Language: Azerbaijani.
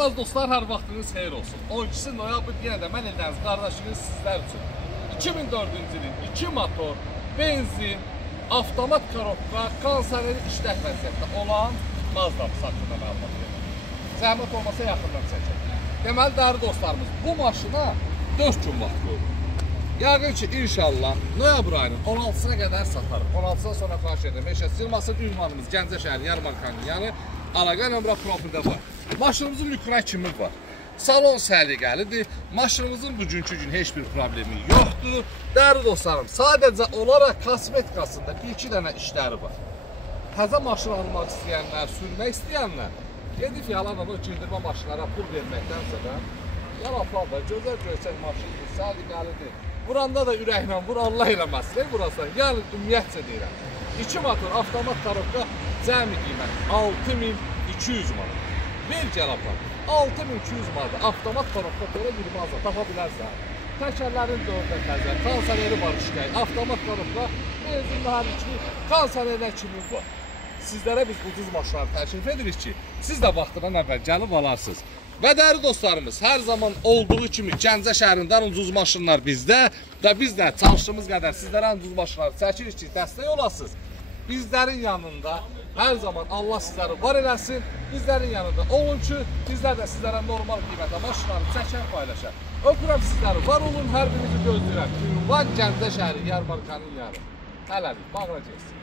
Məz dostlar, hər vaxtınız xeyir olsun. 12 noyabr yenə də mən Eldəniz qardaşınız sizlər üçün 2004-cü ilin 2 motor, benzin, avtomat korobka, konserleri işlək vəziyyətdə olan Mazda-mız haqqında məlumat verir. Zəhmət olmasa yaxından çəkək. Deməli, dəyərli dostlarımız, bu maşına 4 gün vaxt qoyulur. Yəqin ki, inşallah noyabr ayının 16-sına qədər satarıq. 16-dan sonra xahiş edirəm. Sırmasın ünvanımız Gəncə şəhəri Yarmarkanın yanı, əlaqə nömrə profildə var. Maşınımızın lükünə kimi var. Salon səliqəlidir. Maşınımızın bugünkü gün heç bir problemi yoxdur. Dəyərli dostlarım, sadəcə olaraq kosmetikasında 1-2 dənə işləri var. Təzə maşın almaq istəyənlər, sürmək istəyənlər, gedib yalan o girdirmə maşınlara pul verməkdənsə də, yalaplar da gözəl görsək maşındır, səliqəlidir. Vuranda da ürəklə vur, Allah eləməsin. Burası, yəni ümumiyyətcə deyirəm. 2 motor, avtomat korobka cəmi qiymət 6200 manat. Belgiya lapar 6200 manat. Avtomat korobka belə bir mağaza tapa bilərsən. Təkərlərin dördə təzə, konserleri var işlək, avtomat korobka, benzinli hərlikli, konserlerlər kimi var. Sizlərə biz ucuz maşınları təklif edirik ki, siz də vaxtından əvvəl gəlib alarsınız. Və dəyərli dostlarımız, hər zaman olduğu kimi Gəncə şəhərindən ucuz maşınlar bizdə və biz də çalışdığımız qədər sizlərə ucuz maşınları çəkirik ki, dəstək olasınız. Bizlərin yanında hər zaman Allah sizləri var eləsin, bizlərin yanında olun ki, bizlər də sizlərə normal qiymətə maşınları çəkən paylaşaq. Öpürəm sizləri, var olun, hər birinizi gözləyirəm. Ünvan Gəncə şəhəri Yarmarkanın yanı. Hələlik, bağla gəlsin.